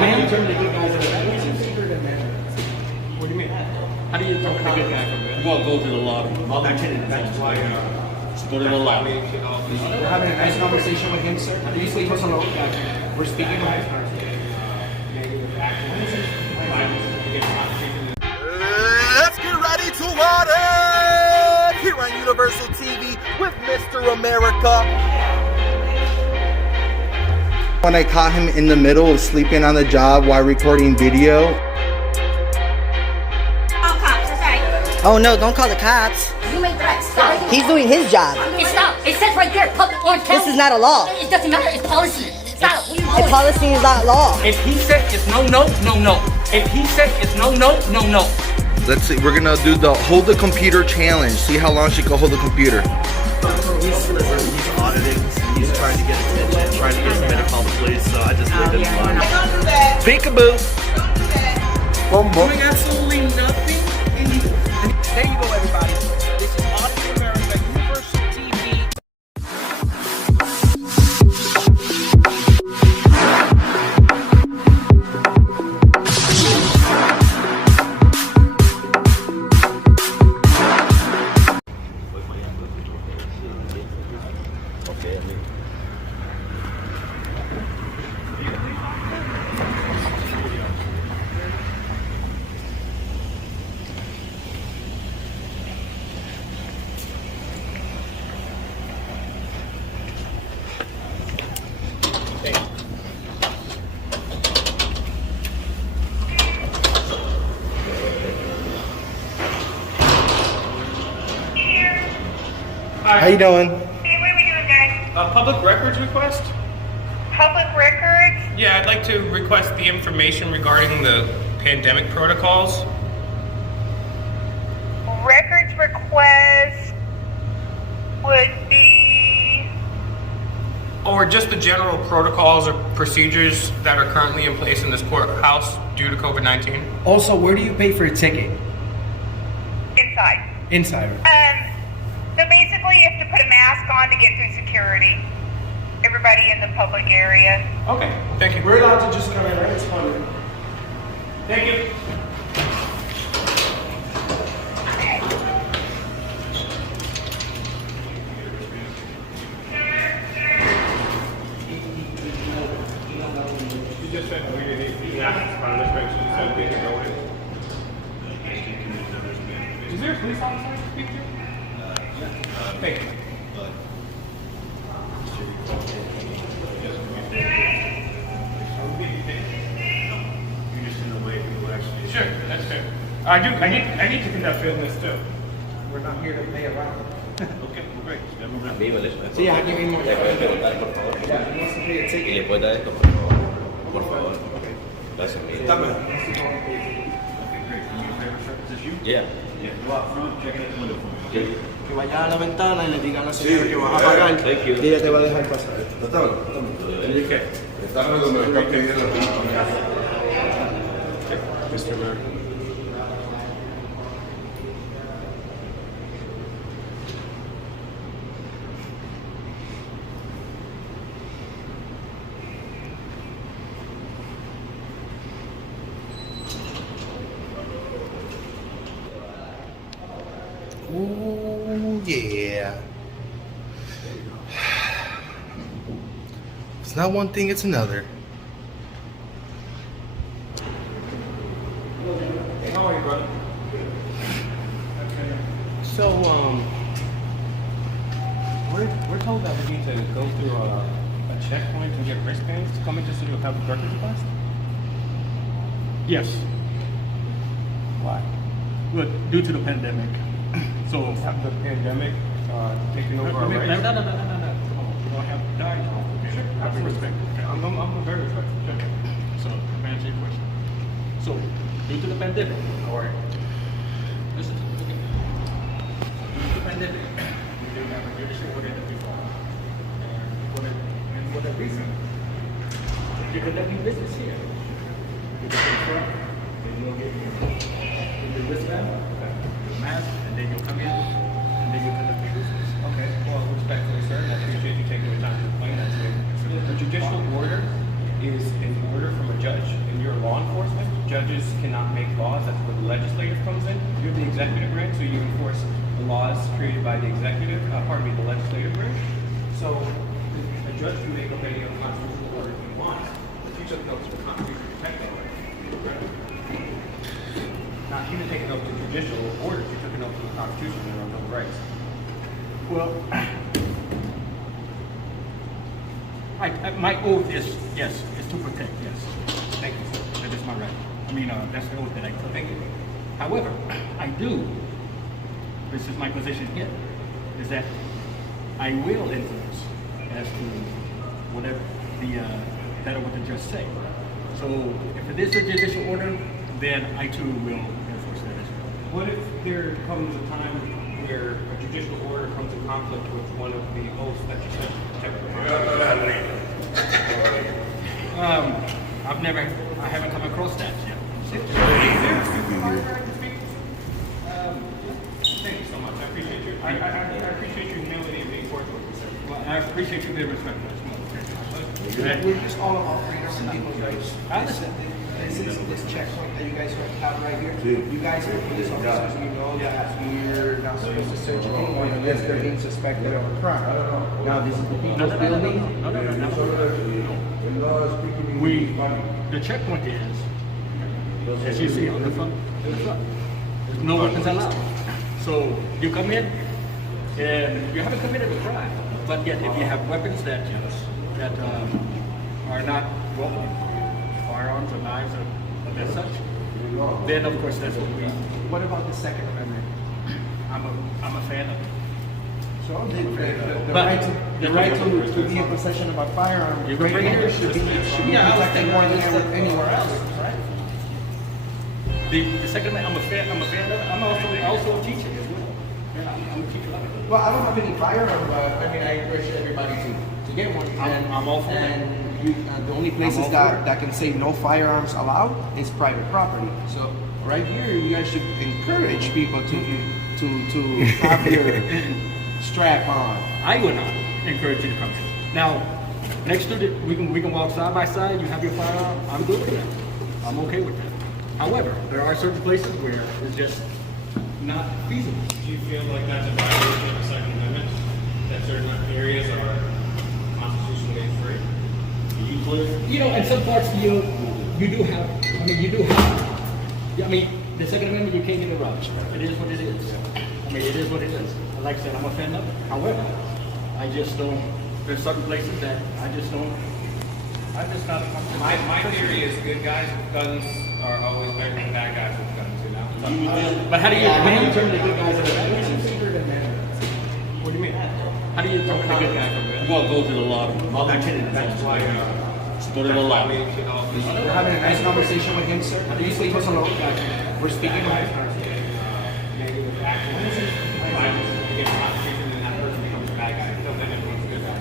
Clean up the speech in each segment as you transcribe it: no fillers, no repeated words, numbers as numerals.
Man, turn the good guys into bad guys. What do you mean? How do you turn the good guy from bad? Well, go to the lobby. That's why. Go to the lobby. We're having a nice conversation with him, sir. Please leave us alone. We're speaking with him. Let's get ready to audit here on Universal TV with Mr. America. When I caught him in the middle of sleeping on the job while recording video. Oh no, don't call the cops. You made threats. Stop. He's doing his job. Stop. It says right there, public on This is not a law. It doesn't matter. It's policy. Stop. What are you A doing? policy is not law. If he said it's no, no, no, no. If he said it's no, no, no, no. Let's see, we're gonna do the hold the computer challenge. See how long she can hold the computer. He's auditing, he's trying to get attention, trying to get somebody to call the police, so I just leave it alone. Peekaboo. Doing absolutely nothing. There you go, everybody. This is Audit America, Universal TV. How you doing? Hey, what are we doing, guys? Public records request? Public records? Yeah, I'd like to request the information regarding the pandemic protocols. Records request would be... Or just the general protocols or procedures that are currently in place in this courthouse due to COVID-19. Also, where do you pay for a ticket? inside. Inside. So basically you have to put a mask on to get through security. Everybody in the public area. Okay, thank you. We're allowed to just come in, right? It's fine. Thank you. You just said we didn't part of this section, so we can go in. Is there a police officer to speak to? Yeah. Thank you. Sure, that's fair. I need to conduct fitness too. We're not here to play around. Okay, great. Sí, aquí mismo. ¿Le puedes preguntar, por favor? Yeah, he wants to pay a Y ticket. le puedes dar esto, por favor. Por favor. Gracias. Yeah. Que vaya a la ventana y le diga a la señora que vas a pagar. Thank you. Y ella te va a dejar pasar. Mr. Mayor. Ooh, yeah. It's not one thing, it's another. How are you, brother? So, we're told that we need to go through a checkpoint and get wristbands to come into to do a public records request? Yes, Why? well, due to the pandemic. So, Have the pandemic taken over our no, rights? no. We don't have to die now. Okay? Sure, Have absolutely. respect. Okay? I'm very respectful. Sure. So, let me answer your question. So, due to the pandemic, or listen to me, okay? Due to the pandemic, we didn't have a leadership order before. And for that reason, you're conducting business here. You can confirm, then you'll get the wristband, the mask, and then you'll come in, and then you'll conduct your business. Okay, well, respectfully, sir, and I appreciate you taking the time to explain that to me. The judicial order is an order from a judge. It judges cannot make laws. That's where the legislative comes in. You're the executive branch, so you enforce the laws created by the executive, the legislative branch. So a judge can make up any unconstitutional order he wants. But you took notes of the Constitution to protect that right. Not you didn't take an oath to judicial orders, you took an oath to the Constitution and your own rights. Well, my oath is, yes, is to protect, yes. Thank you, sir. That is my right. I mean, that's the oath that I took. Thank you. However, I do, this is my position here, is that I will influence as to whatever that what the judge say. So if it is a judicial order, then I too will enforce that as well. What if there comes a time where a judicial order comes in conflict with one of the oaths that you said to protect the Constitution? I haven't come across that yet. Thank you so much. I appreciate your humility and being forthright. Well, I appreciate you being respectful as well. We're just all about freedom and people rights. I understand. This checkpoint that you guys have right here, you guys are police officers, you know that you're not supposed to search anyone unless they're being suspected of a crime. Now, this is the people's building. The checkpoint is, as you see on the front, there's no weapons allowed. So you come in and you haven't committed a crime, but yet if you have weapons that are not welcome, firearms or knives or that such, then of course that's what we. What about the Second Amendment? I'm a fan of it. So the right to be in possession of a firearm You can bring it here. should be protected more than anywhere else, right? The Second Amendment, I'm a fan of it. I'm also a teacher as well. Yeah, I'm a teacher. Well, I don't have any firearm, but I mean, I encourage everybody to get one. I'm all for that. And the only places that can say no firearms allowed is private property. So right here, you guys should encourage people to have your strap on. I would not encourage you to come in. Now, next to it, we can walk side by side. You have your firearm. I'm good with that. I'm okay with that. However, there are certain places where it's just not feasible. Do you feel like that's a violation of the Second Amendment? That certain areas are constitutionally free? Are you clear? You know, in some parts you do have. I mean, the Second Amendment, you can't get around. It is what it is. I mean, it is what it is. Like I said, I'm a fan of it. However, I just don't. There's certain places that I just don't. I'm just not. My theory is good guys with guns are always better than bad guys with guns, you know? But how do you determine the good guys and the bad guys? What do you mean? How do you determine the good guy from the bad? You gotta go to the lobby. That's why Go to the lobby. We're having a nice conversation with him, sir. Please leave us alone. We're speaking with him. negative actions, violence against the Constitution, and that person becomes a bad guy. So then it becomes a good guy.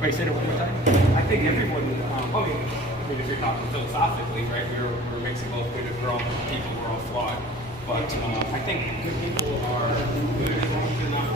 Wait, say it one more time. I think everyone, I mean, if you're talking philosophically, right, we're mixing both good and wrong people, we're all flawed. But I think good people are good as long as they're not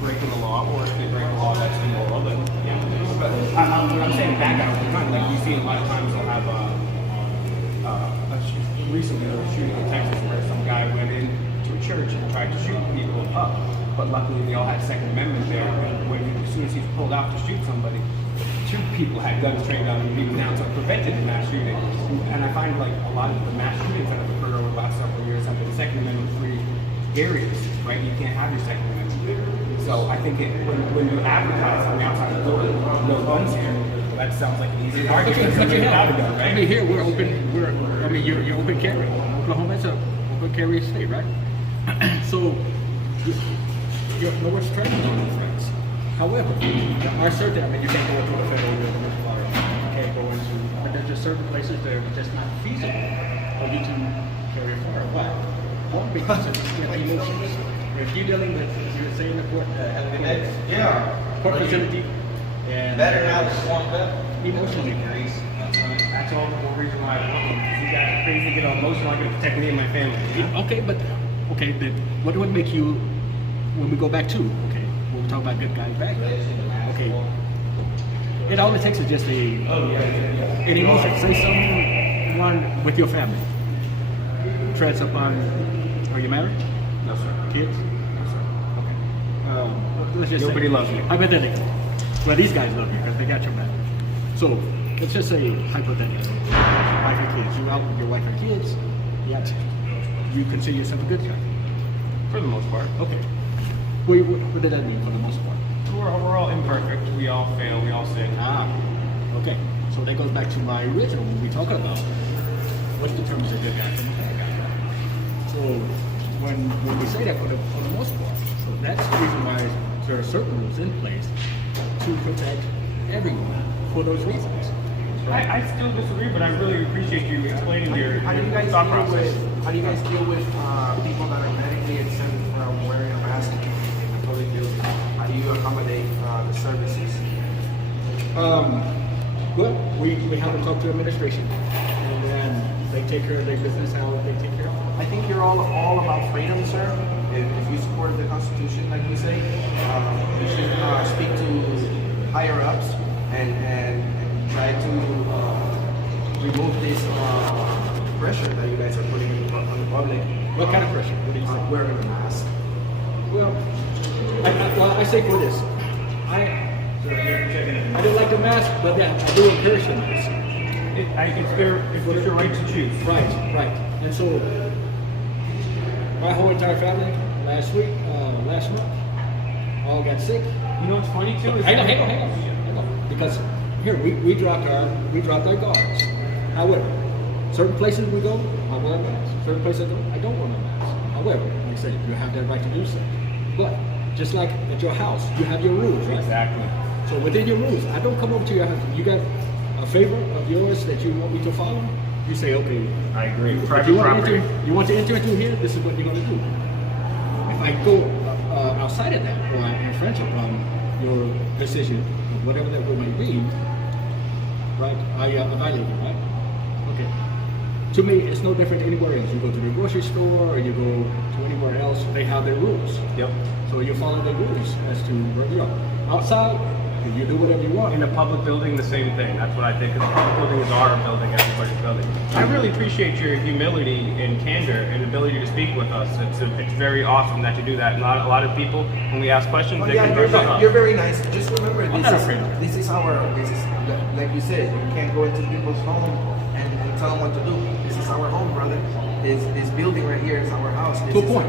breaking the law, or if they break the law, that's immoral. But yeah, but I'm saying bad guys all the time. Like you see, a lot of times they'll have recently there was a shooting in Texas where some guy went into a church and tried to shoot people up. But luckily they all had Second Amendment there. And as soon as he pulled out to shoot somebody, 2 people had guns trained on them even down, so it prevented the mass shooting. And I find like a lot of the mass shootings that have occurred over the last several years have been Second Amendment free areas, right? You can't have your Second Amendment there. So I think when you advertise on the outside of the door, no guns here, well, that sounds like an easy argument. But you without a know, gun, right? I mean, here we're open. I mean, you're open carry. Oklahoma's a open carry state, right? So you're no restrictions on those rights. However, there are certain. I mean, you can't go into a federal government firearm. You can't go into. But there's just certain places that are just not feasible for you to carry a firearm. Why? One, because it's emotions. If you're dealing with, you're saying the court, court facility, and Better now than one better. emotionally. That's all the more reason why I want them. You guys are crazy, get all emotional, I'm going to protect me and my family. Yeah? Okay, but then what would make you, when we go back to, okay, we'll talk about good guys, bad guys. Okay, it all it takes is just a Any emotion. Say someone with your family treads upon. Are you married? No, sir. Kids? No, sir. Okay. Let's just Nobody say, loves you. hypothetically. Well, these guys love you because they got your back. So let's just say hypothetically, wife and kids. You're out with your wife and kids. Yeah. You consider yourself a good guy. For the most part. Okay. What did that mean for the most part? We're all imperfect. We all fail. We all sin. Okay. So that goes back to my original when we talk about what's the terms of good guy and a bad guy. So when we say that for the most part, so that's the reason why there are certain rules in place to protect everyone for those reasons. I still disagree, but I really appreciate you explaining your How do you guys thought deal process. with? How do you guys deal with people that are medically exempt from wearing a mask in a public building? How do you accommodate the services? Well, we have to talk to administration, and then they take care of their business how they take care of it. I think you're all about freedom, sir. If you support the Constitution, like you say, you should speak to higher ups and try to remove this pressure that you guys are putting on the public. What kind of pressure? What do you say? Wearing a mask. Well, I say for this, I don't like the mask, but yeah, I do encourage the mask. It's your right to choose. Right. And so, my whole entire family last month, all got sick. You know what's funny too? Hang on. Because here we dropped our guards. However, certain places we go, I wear a mask. Certain places I go, I don't wear a mask. However, like I said, you have that right to do so. But just like at your house, you have your rules, right? Exactly. So within your rules, I don't come over to your house. You got a favor of yours that you want me to follow? You say, okay. I agree. If Private you want property. you want to enter into here, this is what you're going to do. If I go outside of that, or I infringe upon your decision, whatever that may be, right? I evaluate it, right? Okay. To me, it's no different anywhere else. You go to the grocery store, or you go to anywhere else. They have their rules. Yep. So you follow the rules as to where you are. Outside, you do whatever you want. In a public building, the same thing. That's what I think. 'Cause a public building is our building, everybody's building. I really appreciate your humility and candor and ability to speak with us. It's very awesome that you do that. Not a lot of people, when we ask questions, Oh, they yeah, can you're very nice. Just remember, not afraid of it. this is like you said, you can't go into people's home and tell them what to do. This is our home, brother. This building right here is our house. To a point.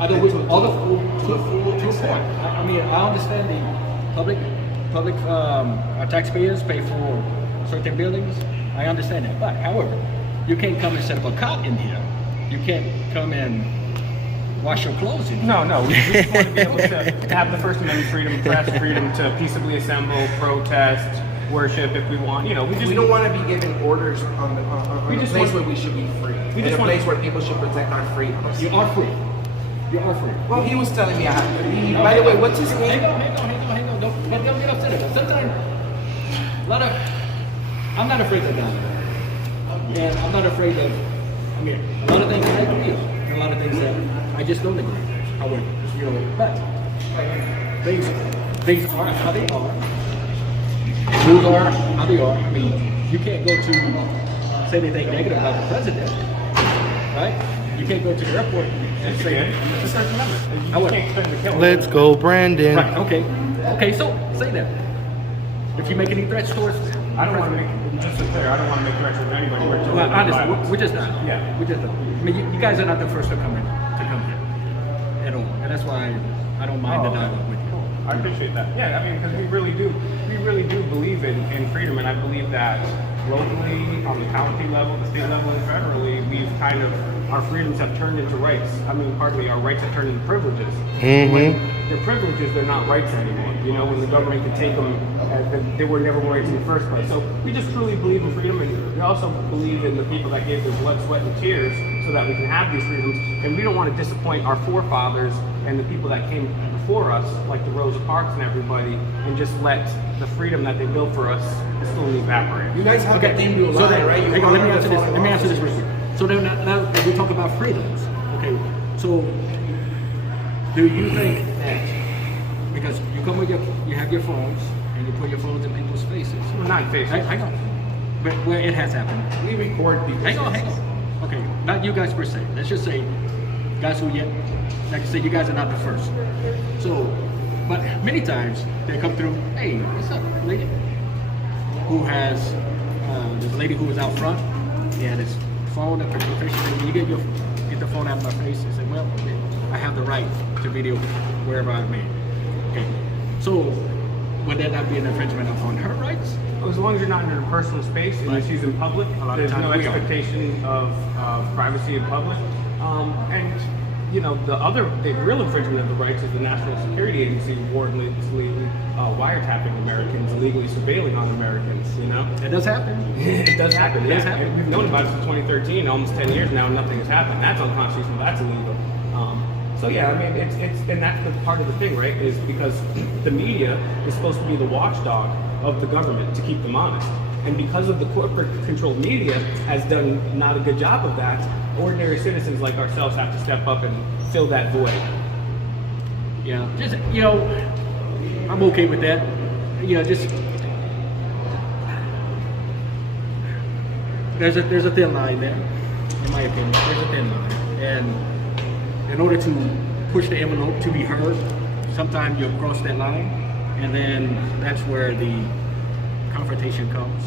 To a point. I mean, I understand the public taxpayers pay for certain buildings. I understand that. But however, you can't come and set up a cot in here. You can't come and wash your clothes in here. No. We just want to be able to have the First Amendment freedom, press freedom to peaceably assemble, protest, worship if we want. You know, We don't want to be giving orders on We a just place want- where we should be free. We In just a want- place where people should protect our freedoms. You are free. Well, he was telling me I have to. By the way, what's his name? Hang on. Don't get upset about it. Sometimes, I'm not afraid of God. And I'm not afraid of, a lot of things I agree on, and a lot of things that I just don't agree on. However, but things are how they are. Rules are how they are. I mean, you can't go to say anything negative about the president, right? You can't go to the airport and say, it's a First Amendment. You However, can't spend the kill. Let's go, Brandon. right, okay, so say that. If you make any threats towards I don't want to make, just to be clear, I don't want to make threats with anybody. We're totally well, honestly, violent. we're just not. Yeah. We're just not. I mean, you guys are not the first to come here at all, and that's why I don't mind the dialogue with you. I appreciate that. Yeah, I mean, because we really do believe in freedom, and I believe that locally, on the county level, the state level, and federally, we've kind of, our freedoms have turned into rights. I mean, pardon me, our rights have turned into privileges. When they're privileges, they're not rights anymore. You know, when the government can take them, they were never rights in the first place. So we just truly believe in freedom, and we also believe in the people that gave their blood, sweat, and tears so that we can have these freedoms. And we don't want to disappoint our forefathers and the people that came before us, like the Rosa Parks and everybody, and just let the freedom that they built for us slowly evaporate. You guys have a thing to So lie, then, right? hang on, let me answer this real quick. So then, now that we talk about freedoms, okay, so do you think that, because you come with you have your phones, and you put your phones in people's faces. Well, not in faces. Hang on. but where it has happened. We record people. Hang on. Okay, not you guys per se. Let's just say guys who yet, like I said, you guys are not the first. So, but many times they come through. Hey, what's up, lady? Who has this lady who was out front? Yeah, this phone and professional. You get the phone out of my face and say, well, I have the right to video wherever I'm made. Okay, so would that not be an infringement on her rights? As long as you're not in her personal space and she's in public, there's no expectation of privacy in public. And you know, the real infringement of the rights is the National Security Agency warrantlessly wiretapping Americans, illegally surveilling on Americans. You know, it does happen. It does happen. It does happen. And we've known about it since 2013, almost 10 years now, and nothing has happened. That's unconstitutional. That's illegal. So yeah, I mean, it's and that's the part of the thing, right? Is because the media is supposed to be the watchdog of the government to keep them honest, and because of the corporate-controlled media has done not a good job of that, ordinary citizens like ourselves have to step up and fill that void. Yeah, just I'm okay with that. Just there's a thin line there, in my opinion. There's a thin line, and in order to push the envelope to be heard, sometimes you'll cross that line, and then that's where the confrontation comes.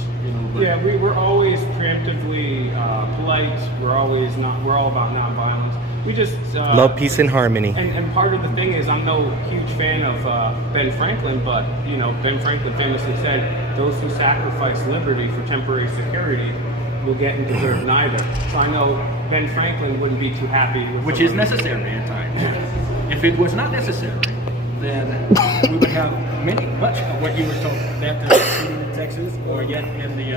Yeah, we're always preemptively polite. We're all about nonviolence. We just love peace and harmony. And part of the thing is, I'm no huge fan of Ben Franklin, but Ben Franklin famously said, "Those who sacrifice liberty for temporary security will get and deserve neither." So I know Ben Franklin wouldn't be too happy with which is necessary at times. If it was not necessary, then we would have much of what you were talking about in Texas, or yet in the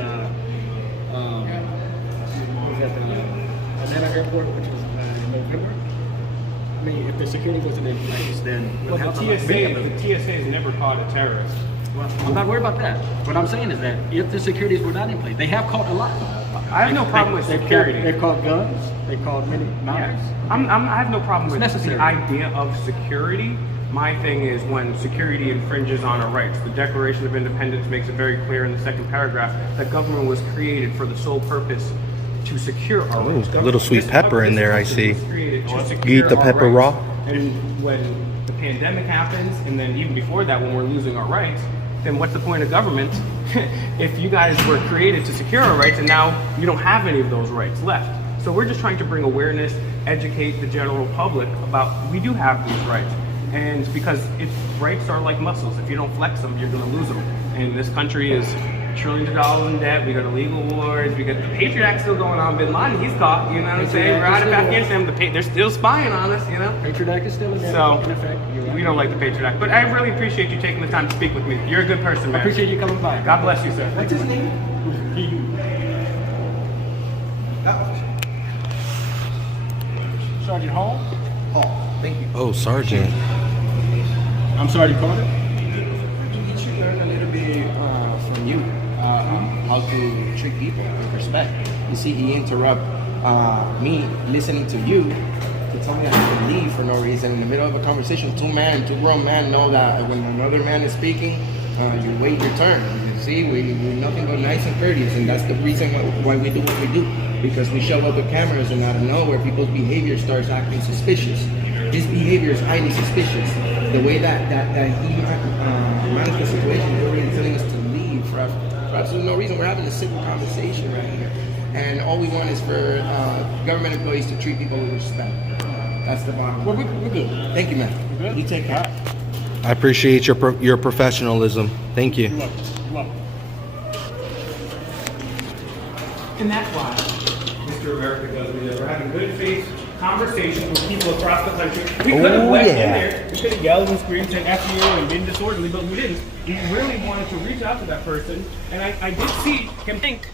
Atlanta airport, which was in November. I mean, if the security wasn't in place, then well, the TSA has never caught a terrorist. Well, I'm not worried about that. What I'm saying is that if the securities were not in place, they have caught a lot. I have no problem with security. They caught guns. They caught many knives. I have no problem with necessary. The idea of security. My thing is when security infringes on our rights. The Declaration of Independence makes it very clear in the second paragraph that government was created for the sole purpose to secure our rights. A little sweet pepper in there, I see. You eat the pepper raw? And when the pandemic happens, and then even before that, when we're losing our rights, then what's the point of government if you guys were created to secure our rights and now you don't have any of those rights left? So we're just trying to bring awareness, educate the general public about we do have these rights. And because rights are like muscles. If you don't flex them, you're going to lose them. And this country is trillions of dollars in debt. We got illegal wars. We got the Patriot Act still going on. Bin Laden, he's caught. You know what I'm saying? We're out of Afghanistan. They're still spying on us. Patriot Act is still in effect. We don't like the Patriot Act. But I really appreciate you taking the time to speak with me. You're a good person, man. I appreciate you coming by. God bless you, sir. What's his name? Sergeant Hall. Thank you. Oh, Sergeant. I'm Sergeant Carter. We should learn a little bit from you how to treat people with respect. You see, he interrupt me listening to you to tell me I have to leave for no reason in the middle of a conversation. Two grown men know that when another man is speaking, you wait your turn. You see, we nothing but nice and courteous, and that's the reason why we do what we do. Because we show up with cameras, and out of nowhere, people's behavior starts acting suspicious. His behavior is highly suspicious. The way that he managed the situation, they were telling us to leave for absolutely no reason. We're having a civil conversation right here, and all we want is for government employees to treat people with respect. That's the bottom line. We're good. Thank you, man. We're good. You take care. I appreciate your professionalism. Thank you. You're welcome. And that's why Mr. America does me that. We're having good faith conversations with people across the country. We could have went in there, we could have yelled and screamed and F you and been disorderly, but we didn't. We really wanted to reach out to that person, and I did see him think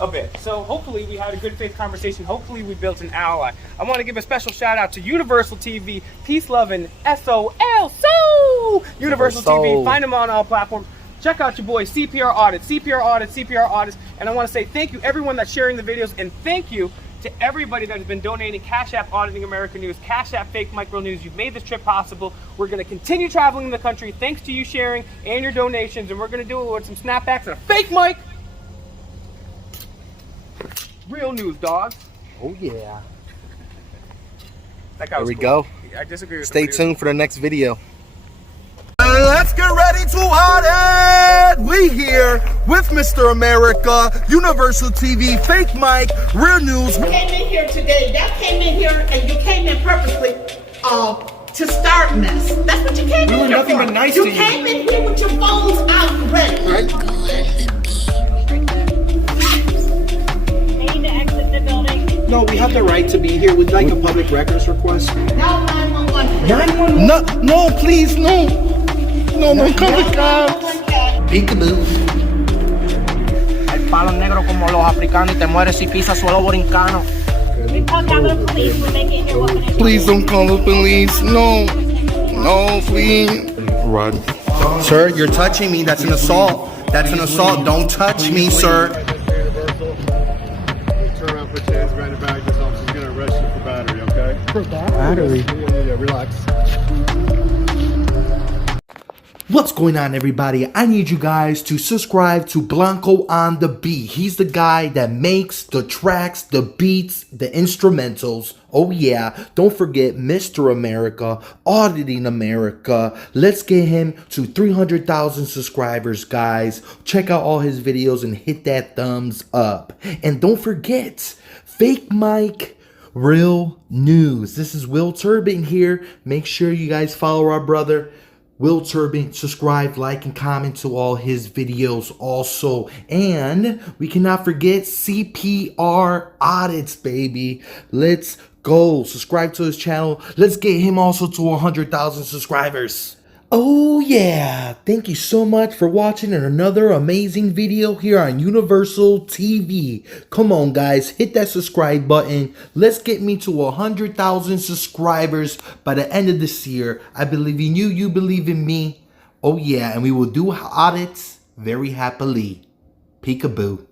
a bit. So hopefully we had a good faith conversation. Hopefully we built an ally. I want to give a special shout out to Universal TV, Peace, Love, and SOL. So Universal TV, find them on all platforms. Check out your boy CPR Audits, CPR Audits, CPR Audits. And I want to say thank you everyone that's sharing the videos, and thank you to everybody that has been donating. Cash App Auditing America News, Cash App Fake Micro News. You've made this trip possible. We're going to continue traveling the country thanks to you sharing and your donations, and we're going to do it with some snapbacks and a fake mic. Real news, dog. Oh yeah. That guy There was we cool. go. I disagree with Stay the tuned for the next video. Let's get ready to audit! We here with Mr. America, Universal TV, Fake Mike, Real News. Came in here today. Y'all came in here and you came in purposely to start mess. That's what you came in here nothing for. but nice you to you. came in here with your phones out ready. Need to exit the building. No, we have the right to be here. We'd like a public records request. Now 911. 911. No, no, please, no. No, no, come on, Peekaboo. El palo negro como los africanos y te mueres si pisas suelo borincano. We called down the police. We're making your weapon issue. Please don't call the police. No. No, please. Run. Sir, you're touching me. That's an assault. That's an assault. Don't touch me, sir. Turn around, put your hands behind your back. This officer's gonna arrest you for battery, okay? For battery? Yeah, relax. What's going on, everybody? I need you guys to subscribe to Blanko on the beat. He's the guy that makes the tracks, the beats, the instrumentals. Oh yeah, don't forget Mr. America, Auditing America. Let's get him to 300,000 subscribers, guys. Check out all his videos and hit that thumbs up. And don't forget, Fake Mike, Real News. This is Will Turbitt here. Make sure you guys follow our brother Will Turbitt, subscribe, like, and comment to all his videos also. And we cannot forget CPR Audits, baby. Let's go. Subscribe to his channel. Let's get him also to 100,000 subscribers. Oh yeah. Thank you so much for watching another amazing video here on Universal TV. Come on, guys. Hit that subscribe button. Let's get me to 100,000 subscribers by the end of this year. I believe in you. You believe in me. Oh yeah. And we will do audits very happily. Peekaboo.